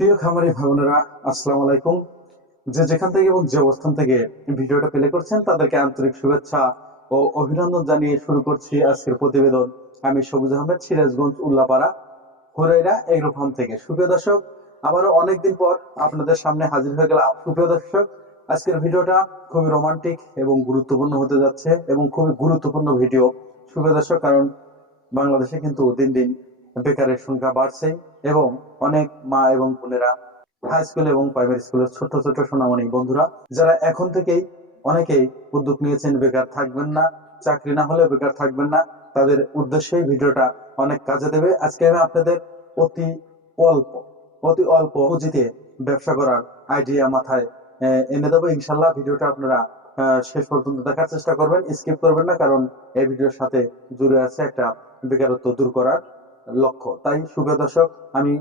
প্রিয় খামারি ভাই বোনেরা, আসসালামু আলাইকুম। যে যেখান থেকে এবং যে অবস্থান থেকে ভিডিওটা প্লে করছেন তাদেরকে আন্তরিক শুভেচ্ছা ও অভিনন্দন জানিয়ে শুরু করছি আজকের প্রতিবেদন। আমি সবুজ আহমেদ, সিরাজগঞ্জ উল্লাপাড়া হুরাইরা এগ্রো ফার্ম থেকে। সুপ্রিয় দর্শক, আবারও অনেকদিন পর আপনাদের সামনে হাজির হয়ে গেলাম। সুপ্রিয় দর্শক, আজকের ভিডিওটা খুবই রোমান্টিক এবং গুরুত্বপূর্ণ হতে যাচ্ছে এবং খুবই গুরুত্বপূর্ণ ভিডিও। সুপ্রিয় দর্শক, কারণ বাংলাদেশে কিন্তু দিন দিন বেকারের সংখ্যা বাড়ছে এবং অনেক মা এবং বোনেরা, হাই স্কুল এবং প্রাইমারি স্কুলের ছোট ছোট সোনামণি বন্ধুরা, যারা এখন থেকেই অনেকেই উদ্যোগ নিয়েছেন বেকার থাকবেন না, চাকরি না হলেও বেকার থাকবেন না, তাদের উদ্দেশ্যেই ভিডিওটা অনেক কাজে দেবে। আজকে আমি আপনাদের অতি অল্প অতি অল্প পুঁজিতে ব্যবসা করার আইডিয়া মাথায় এনে দেবো। ইনশাল্লাহ ভিডিওটা আপনারা শেষ পর্যন্ত দেখার চেষ্টা করবেন, স্কিপ করবেন না, কারণ এই ভিডিওর সাথে জুড়ে আছে একটা বেকারত্ব দূর করার লক্ষ্য। তাই সুপ্রিয় দর্শক, আমি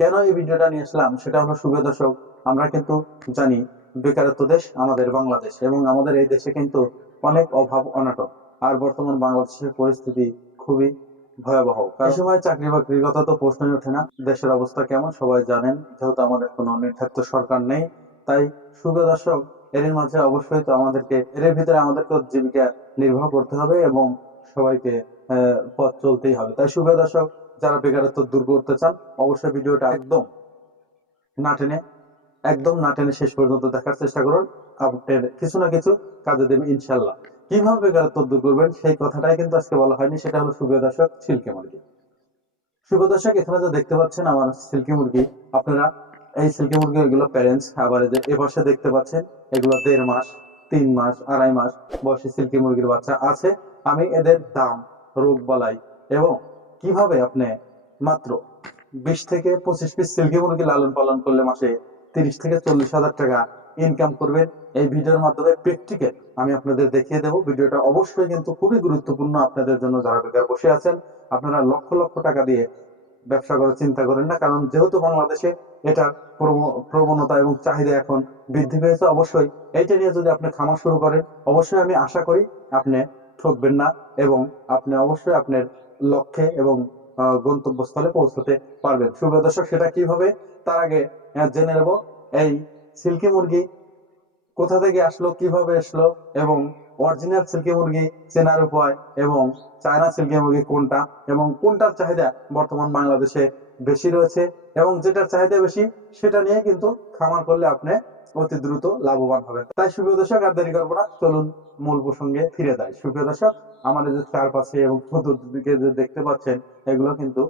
কেন এই ভিডিওটা নিয়ে আসলাম সেটা হলো, সুপ্রিয় দর্শক, আমরা কিন্তু জানি বেকারত্ব দেশ আমাদের বাংলাদেশ, এবং আমাদের এই দেশে কিন্তু অনেক অভাব অনাটন। আর বর্তমান বাংলাদেশের পরিস্থিতি খুবই ভয়াবহ। এই সময় চাকরি বাকরির কথা তো প্রশ্নই ওঠে না। দেশের অবস্থা কেমন সবাই জানেন, যেহেতু আমাদের কোনো নির্ধারিত সরকার নেই। তাই সুপ্রিয় দর্শক, এর মাঝে অবশ্যই তো এর ভিতরে আমাদেরকে জীবিকা নির্বাহ করতে হবে এবং সবাইকে পথ চলতেই হবে। তাই সুপ্রিয় দর্শক, যারা বেকারত্ব দূর করতে চান, অবশ্যই ভিডিওটা না টেনে একদম না টেনে শেষ পর্যন্ত দেখার চেষ্টা করুন। আপনার কিছু না কিছু কাজে দেবে ইনশাল্লাহ। কিভাবে বেকারত্ব দূর করবেন সেই কথাটাই কিন্তু আজকে বলা হয়নি, সেটা হলো সুপ্রিয় দর্শক সিল্কি মুরগি। সুপ্রিয় দর্শক, এখানে যে দেখতে পাচ্ছেন আমার সিল্কি মুরগি, আপনারা এই সিল্কি মুরগি এগুলো প্যারেন্টস। আবার এই যে এপাশে দেখতে পাচ্ছেন, এগুলো 1.5 মাস, 3 মাস, 2.5 মাস বয়সী সিল্কি মুরগির বাচ্চা আছে। আমি এদের দাম, রোগ বালাই এবং কিভাবে আপনি মাত্র 20 থেকে 25 পিস সিল্কি মুরগি লালন পালন করলে মাসে 30 থেকে 40 হাজার টাকা ইনকাম করবেন, এই ভিডিওর মাধ্যমে প্র্যাকটিক্যাল আমি আপনাদের দেখিয়ে দেবো। ভিডিওটা অবশ্যই কিন্তু খুবই গুরুত্বপূর্ণ আপনাদের জন্য, যারা বেকার বসে আছেন। আপনারা লক্ষ লক্ষ টাকা দিয়ে ব্যবসা করার চিন্তা করেন না, কারণ যেহেতু বাংলাদেশে এটার প্রবণতা এবং চাহিদা এখন বৃদ্ধি পেয়েছে। অবশ্যই এইটা নিয়ে যদি আপনি খামার শুরু করেন, অবশ্যই আমি আশা করি আপনি ঠকবেন না এবং আপনি অবশ্যই আপনার লক্ষ্যে এবং গন্তব্যস্থলে পৌঁছতে পারবেন। সুপ্রিয় দর্শক, সেটা কিভাবে, তার আগে জেনে নেব এই সিল্কি মুরগি কোথা থেকে আসলো, কিভাবে আসলো, এবং অরিজিনাল সিল্কি মুরগি চেনার উপায়, এবং চায়না সিল্কি মুরগি কোনটা, এবং কোনটার চাহিদা বর্তমান বাংলাদেশে বেশি রয়েছে, এবং যেটার চাহিদা বেশি সেটা নিয়ে কিন্তু খামার করলে আপনি অতি দ্রুত লাভবান হবেন। তাই সুপ্রিয় দর্শক, আর দেরি করবো না, চলুন মূল প্রসঙ্গে ফিরে যাই। সুপ্রিয় দর্শক, আমাদের যে চারপাশে এবং চতুর্দিকে যে দেখতে পাচ্ছেন, এগুলো কিন্তু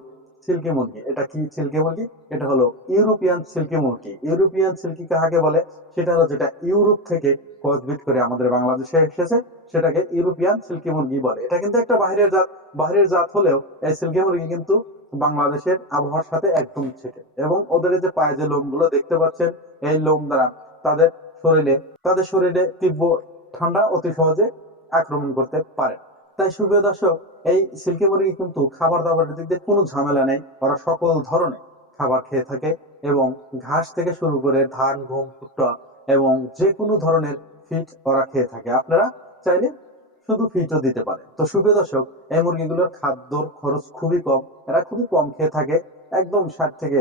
সিল্কি মুরগি। এটা কি সিল্কি মুরগি? এটা হলো ইউরোপিয়ান সিল্কি মুরগি। ইউরোপিয়ান সিল্কি কাকে বলে? সেটা হলো যেটা ইউরোপ থেকে ক্রসব্রিড করে আমাদের বাংলাদেশে এসেছে, সেটাকে ইউরোপিয়ান সিল্কি মুরগি বলে। এটা কিন্তু একটা বাহিরের জাত হলেও এই সিল্কি মুরগি কিন্তু বাংলাদেশের আবহাওয়ার সাথে একদম ছেটে, এবং ওদের যে পায়ে যে লোমগুলো দেখতে পাচ্ছেন, এই লোম দ্বারা তাদের শরীরে তাদের শরীরে তীব্র ঠান্ডা অতি সহজে আক্রমণ করতে পারে। তাই সুপ্রিয় দর্শক, এই সিল্কি মুরগি কিন্তু খাবার দাবারের দিক দিয়ে কোনো ঝামেলা নেই। ওরা সকল ধরনের খাবার খেয়ে থাকে এবং ঘাস থেকে শুরু করে ধান, গম, ভুট্টা এবং যে কোনো ধরনের ফিড ওরা খেয়ে থাকে। আপনারা চাইলে শুধু ফিডও দিতে পারে। তো সুপ্রিয় দর্শক, এই মুরগিগুলোর খাদ্যর খরচ খুবই কম। এরা খুবই কম খেয়ে থাকে, একদম 60 থেকে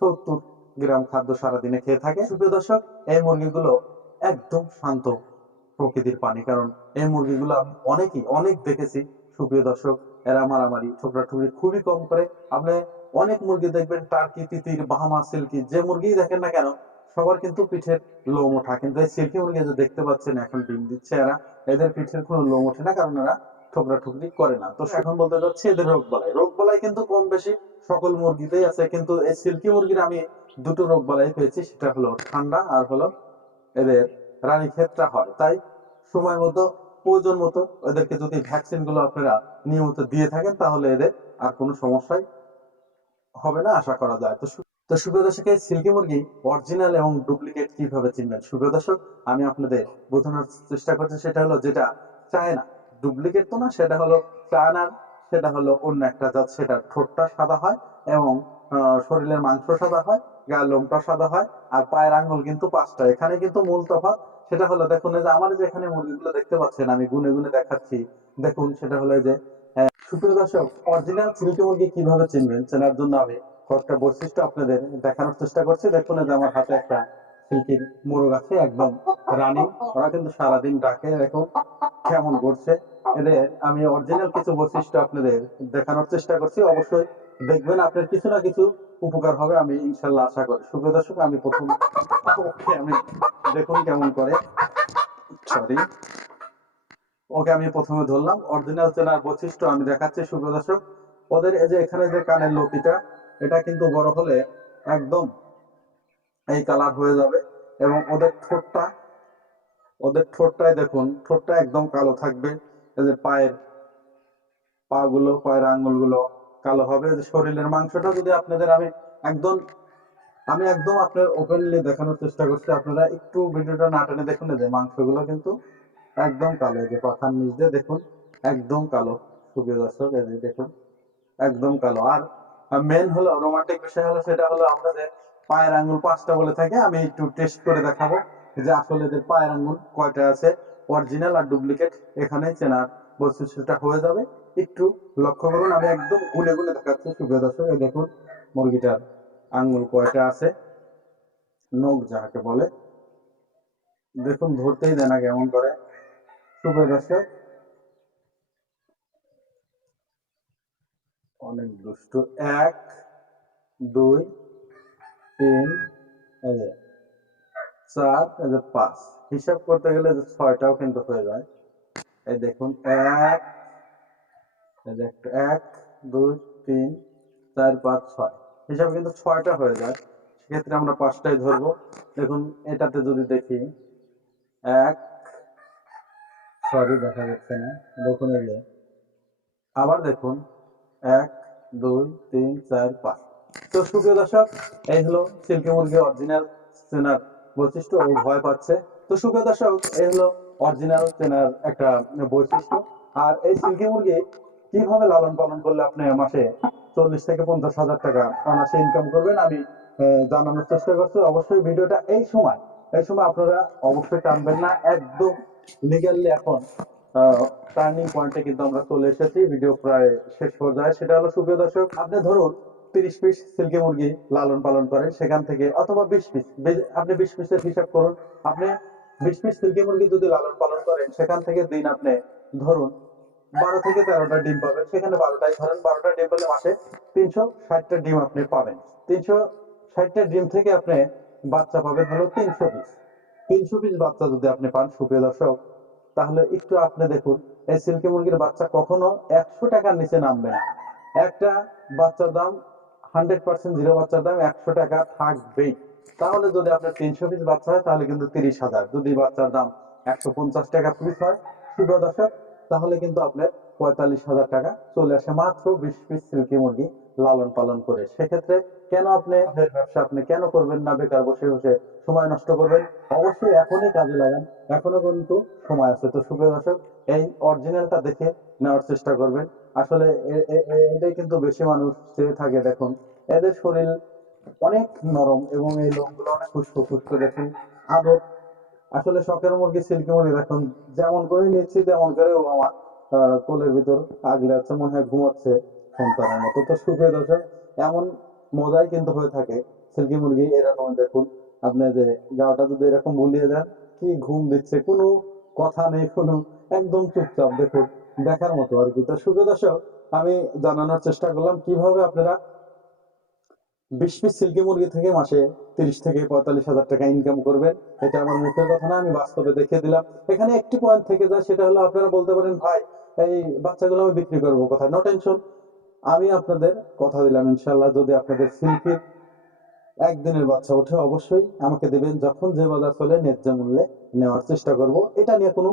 70 গ্রাম খাদ্য সারাদিনে খেয়ে থাকে। সুপ্রিয় দর্শক, এই মুরগিগুলো একদম শান্ত প্রকৃতির পানি, কারণ এই মুরগিগুলো আমি অনেক দেখেছি। সুপ্রিয় দর্শক, এরা মারামারি ঠোকরাঠুকরি খুবই কম করে। আপনি অনেক মুরগি দেখবেন, টার্কি, তিতির, বাহামা, সিল্কি, যে মুরগি দেখেন না কেন, সবার কিন্তু পিঠের লোম ওঠা। কিন্তু এই সিল্কি মুরগি যে দেখতে পাচ্ছেন এখন ডিম দিচ্ছে, এদের পিঠের কোনো লোম ওঠে না, কারণ এরা ঠোকরাঠুকরি করে না। তো এখন বলতে যাচ্ছে এদের রোগ বালাই কিন্তু কম বেশি সকল মুরগিতেই আছে, কিন্তু এই সিল্কি মুরগির আমি দুটো রোগ বালাই পেয়েছি, সেটা হলো ঠান্ডা আর হলো এদের রানীক্ষেতটা হয়। তাই সময় মতো, প্রয়োজন মতো এদেরকে যদি ভ্যাকসিন গুলো আপনারা নিয়মিত দিয়ে থাকেন, তাহলে এদের আর কোনো সমস্যাই হবে না আশা করা যায়। তো সুপ্রিয় দর্শক, এই সিল্কি মুরগি অরিজিনাল এবং ডুপ্লিকেট কিভাবে চিনবেন? সুপ্রিয় দর্শক, আমি আপনাদের বোঝানোর চেষ্টা করছি। সেটা হলো যেটা চায়না, ডুপ্লিকেট তো না, সেটা হলো চায়নার, সেটা হলো অন্য একটা জাত। সেটা ঠোঁটটা সাদা হয় এবং শরীরের মাংস সাদা হয়, গায়ের লোমটা সাদা হয়, আর পায়ের আঙ্গুল কিন্তু 5টা। এখানে কিন্তু মূল তফাৎ সেটা হলো, দেখুন এই যে আমার যেখানে মুরগিগুলো দেখতে পাচ্ছেন, আমি গুনে গুনে দেখাচ্ছি, দেখুন সেটা হলো যে সুপ্রিয় দর্শক, অরিজিনাল সিল্কি মুরগি কিভাবে চিনবেন? চেনার জন্য আমি কয়েকটা বৈশিষ্ট্য আপনাদের দেখানোর চেষ্টা করছি। দেখুন এই যে আমার হাতে একটা সিল্কির মোরগ আছে, একদম রানিং। ওরা কিন্তু সারাদিন ডাকে, দেখুন কেমন করছে। এদের আমি অরিজিনাল কিছু বৈশিষ্ট্য আপনাদের দেখানোর চেষ্টা করছি। অবশ্যই দেখবেন, আপনার কিছু না কিছু উপকার হবে, আমি ইনশাল্লাহ আশা করি। সুপ্রিয় দর্শক, আমি প্রথম ওকে আমি দেখুন কেমন করে, সরি, ওকে আমি প্রথমে ধরলাম। অরিজিনাল চেনার বৈশিষ্ট্য আমি দেখাচ্ছি সুপ্রিয় দর্শক। ওদের এই যে এখানে যে কানের লতিটা, এটা কিন্তু বড় হলে একদম এই কালার হয়ে যাবে। এবং ওদের ঠোঁটটাই দেখুন, ঠোঁটটা একদম কালো থাকবে। এই যে পায়ের আঙ্গুলগুলো কালো হবে। যে শরীরের মাংসটা যদি আপনাদের আমি একদম আপনার ওপেনলি দেখানোর চেষ্টা করছি, আপনারা একটু ভিডিওটা না টেনে দেখুন। যে মাংসগুলো কিন্তু একদম কালো, এই যে পাখার নিচ দিয়ে দেখুন একদম কালো। সুপ্রিয় দর্শক, এই যে দেখুন একদম কালো। আর মেন হলো রোমান্টিক বিষয় হলো, সেটা হলো আমরা যে পায়ের আঙ্গুল 5টা বলে থাকি, আমি একটু টেস্ট করে দেখাবো যে আসলে এদের পায়ের আঙ্গুল কয়টা আছে। অরিজিনাল আর ডুপ্লিকেট এখানেই চেনার বৈশিষ্ট্যটা হয়ে যাবে। একটু লক্ষ্য করুন, আমি একদম গুনে গুনে দেখাচ্ছি সুপ্রিয় দর্শক। এই দেখুন মুরগিটার আঙ্গুল কয়টা আছে, নখ যাকে বলে। দেখুন ধরতেই দেয় না কেমন করে। সুপ্রিয় দর্শক, অনেক দুষ্টু। 1 2 3 এই যে 4 এই যে 5, হিসাব করতে গেলে যে 6টাও কিন্তু হয়ে যায়। এই দেখুন 1 এই যে 1 2 3 4 5 6, হিসাব কিন্তু 6টা হয়ে যায়। সেক্ষেত্রে আমরা 5টাই ধরবো। দেখুন এটাতে যদি দেখি, 1, সরি দেখা যাচ্ছে না, দেখুন এই যে আবার দেখুন 1 2 3 4 5। তো সুপ্রিয় দর্শক, এই হলো সিল্কি মুরগি অরিজিনাল চেনার বৈশিষ্ট্য। ও ভয় পাচ্ছে। তো সুপ্রিয় দর্শক, এই হলো অরিজিনাল চেনার একটা বৈশিষ্ট্য। আর এই সিল্কি মুরগি কিভাবে লালন পালন করলে আপনি মাসে 40 থেকে 50 হাজার টাকা অনায়াসে ইনকাম করবেন, আমি জানানোর চেষ্টা করছি। অবশ্যই ভিডিওটা এই সময় আপনারা অবশ্যই টানবেন না, একদম লিগ্যালি। এখন টার্নিং পয়েন্টে কিন্তু আমরা চলে এসেছি, ভিডিও প্রায় শেষ পর্যায়ে। সেটা হলো সুপ্রিয় দর্শক, আপনি ধরুন 30 পিস সিল্কি মুরগি লালন পালন করেন, সেখান থেকে অথবা 20 পিস, আপনি 20 পিসের হিসাব করুন। আপনি 20 পিস সিল্কি মুরগি যদি লালন পালন করেন, সেখান থেকে দিন আপনি ধরুন 12 থেকে 13টা ডিম পাবেন। সেখানে 12টাই ধরেন, 12টা ডিম পেলে মাসে 360টা ডিম আপনি পাবেন। 360টা ডিম থেকে আপনি বাচ্চা পাবেন হলো 300 পিস। 300 পিস বাচ্চা যদি আপনি পান সুপ্রিয় দর্শক, তাহলে একটু আপনি দেখুন, এই সিল্কি মুরগির বাচ্চা কখনো 100 টাকার নিচে নামবে না। একটা বাচ্চার দাম 100%, জিরো বাচ্চার দাম 100 টাকা থাকবেই। তাহলে যদি আপনার 300 পিস বাচ্চা হয়, তাহলে কিন্তু 30,000। যদি বাচ্চার দাম 150 টাকা পিস হয় সুপ্রিয় দর্শক, তাহলে কিন্তু আপনার 45,000 টাকা চলে আসে মাত্র 20 পিস সিল্কি মুরগি লালন পালন করে। সেক্ষেত্রে কেন আপনি ব্যবসা আপনি কেন করবেন না, বেকার বসে বসে সময় নষ্ট করবেন? অবশ্যই এখনই কাজে লাগান, এখনো কিন্তু সময় আছে। তো সুপ্রিয় দর্শক, এই অরিজিনালটা দেখে নেওয়ার চেষ্টা করবেন। আসলে এটাই কিন্তু বেশি মানুষ চেয়ে থাকে। দেখুন এদের শরীর অনেক নরম এবং এই লোমগুলো অনেক খুশকো খুশকো। দেখুন আদর, আসলে শখের মুরগি সিল্কি মুরগি দেখুন যেমন করে নিচ্ছি তেমন করে ও আমার কোলের ভিতর আগলে আছে, মনে হয় ঘুমাচ্ছে সন্তানের মতো। তো সুপ্রিয় দর্শক, এমন মজাই কিন্তু হয়ে থাকে সিল্কি মুরগি এরকম। দেখুন আপনি যে গাটা যদি এরকম বুলিয়ে দেন, কি ঘুম দিচ্ছে, কোনো কথা নেই, কোনো একদম চুপচাপ, দেখুন দেখার মতো আর কি। তো সুপ্রিয় দর্শক, আমি জানানোর চেষ্টা করলাম কিভাবে আপনারা 20 পিস সিল্কি মুরগি থেকে মাসে 30 থেকে 45 হাজার টাকা ইনকাম করবেন। এটা আমার মুখের কথা না, আমি বাস্তবে দেখিয়ে দিলাম। এখানে একটি পয়েন্ট থেকে যায়, সেটা হলো আপনারা বলতে পারেন, ভাই এই বাচ্চাগুলো আমি বিক্রি করবো কোথায়? নো টেনশন, আমি আপনাদের কথা দিলাম ইনশাল্লাহ, যদি আপনাদের সিল্কির একদিনের বাচ্চা ওঠে অবশ্যই আমাকে দেবেন। যখন যে বাজার চলে ন্যায্য মূল্যে নেওয়ার চেষ্টা করব, এটা নিয়ে কোনো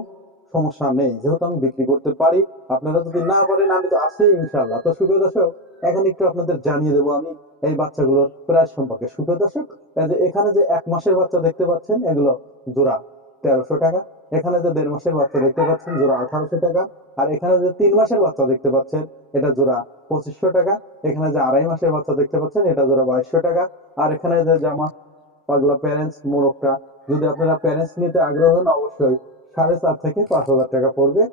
সমস্যা নেই, যেহেতু আমি বিক্রি করতে পারি। আপনারা যদি না পারেন, আমি তো আছি ইনশাল্লাহ। তো সুপ্রিয় দর্শক, এখন একটু আপনাদের জানিয়ে দেবো আমি এই বাচ্চাগুলোর প্রাইস সম্পর্কে। সুপ্রিয় দর্শক, এই যে এখানে যে 1 মাসের বাচ্চা দেখতে পাচ্ছেন, এগুলো জোড়া 1300 টাকা। এখানে যে 1.5 মাসের বাচ্চা দেখতে পাচ্ছেন, জোড়া 1800 টাকা। আর এখানে যে 3 মাসের বাচ্চা দেখতে পাচ্ছেন, এটা জোড়া 2500 টাকা। এখানে যে 2.5 মাসের বাচ্চা দেখতে পাচ্ছেন, এটা জোড়া 2200 টাকা। আর এখানে যে জামা পাগলা প্যারেন্টস মোরগটা, যদি আপনারা প্যারেন্টস নিতে আগ্রহ হন, অবশ্যই 4,500 থেকে 5,000 টাকা পড়বে।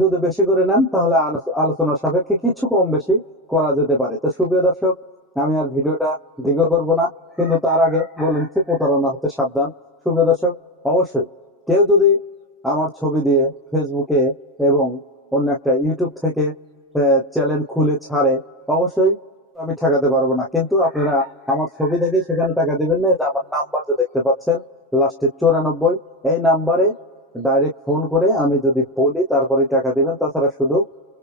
যদি বেশি করে নেন, তাহলে আলোচনা সাপেক্ষে কিছু কম বেশি করা যেতে পারে। তো সুপ্রিয় দর্শক, আমি আর ভিডিওটা দীর্ঘ করব না, কিন্তু তার আগে বলে নিচ্ছি প্রতারণা হতে সাবধান। সুপ্রিয় দর্শক, অবশ্যই কেউ যদি আমার ছবি দিয়ে ফেসবুকে এবং অন্য একটা ইউটিউব থেকে চ্যানেল খুলে ছাড়ে, অবশ্যই আমি ঠেকাতে পারবো না। কিন্তু আপনারা আমার ছবি দেখে সেখানে টাকা দিবেন না। এটা আমার নাম্বার যে দেখতে পাচ্ছেন লাস্টে 94, এই নাম্বারে ডাইরেক্ট ফোন করে আমি যদি বলি তারপরে টাকা দিবেন। তাছাড়া শুধু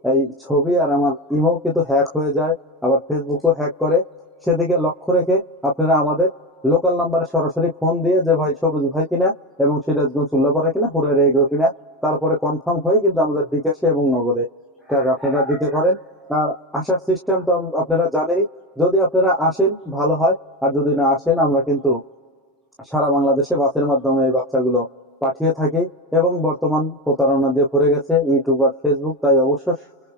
এই ছবি আর আমার ইমো কিন্তু হ্যাক হয়ে যায়, আবার ফেসবুকও হ্যাক করে। সেদিকে লক্ষ্য রেখে আপনারা আমাদের লোকাল নাম্বারে সরাসরি ফোন দিয়ে যে ভাই সবুজ ভাই কিনা এবং সিরাজগঞ্জ উল্লাপাড়া কিনা হুরার এগ্রো কিনা, তারপরে কনফার্ম হয়ে কিন্তু আমাদের বিকাশে এবং নগদে টাকা আপনারা দিতে পারেন। আর আসার সিস্টেম তো আপনারা জানেনই। যদি আপনারা আসেন ভালো হয়, আর যদি না আসেন আমরা কিন্তু সারা বাংলাদেশে বাসের মাধ্যমে এই বাচ্চাগুলো পাঠিয়ে থাকি। এবং বর্তমান প্রতারণা দিয়ে ভরে গেছে ইউটিউব আর ফেসবুক, তাই অবশ্য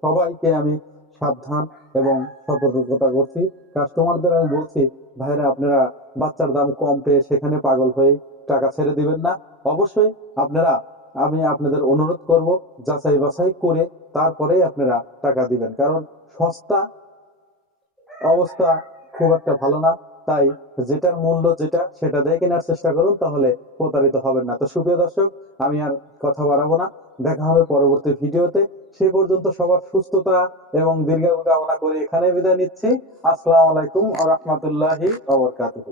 সবাইকে আমি সাবধান এবং সতর্কতা করছি। কাস্টমারদের আমি বলছি, ভাইরা আপনারা বাচ্চার দাম কম পেয়ে সেখানে পাগল হয়ে টাকা ছেড়ে দিবেন না। অবশ্যই আপনারা, আমি আপনাদের অনুরোধ করব, যাচাই বাছাই করে তারপরে আপনারা টাকা দিবেন, কারণ সস্তা অবস্থা খুব একটা ভালো না। তাই যেটার মূল্য যেটা সেটা দিয়ে কেনার চেষ্টা করুন, তাহলে প্রতারিত হবেন না। তো সুপ্রিয় দর্শক, আমি আর কথা বাড়াবো না, দেখা হবে পরবর্তী ভিডিওতে। সেই পর্যন্ত সবার সুস্থতা এবং দীর্ঘায়ু কামনা করে এখানে বিদায় নিচ্ছি। আসসালামু আলাইকুম ওয়া রাহমাতুল্লাহি ওয়া বারাকাতুহু।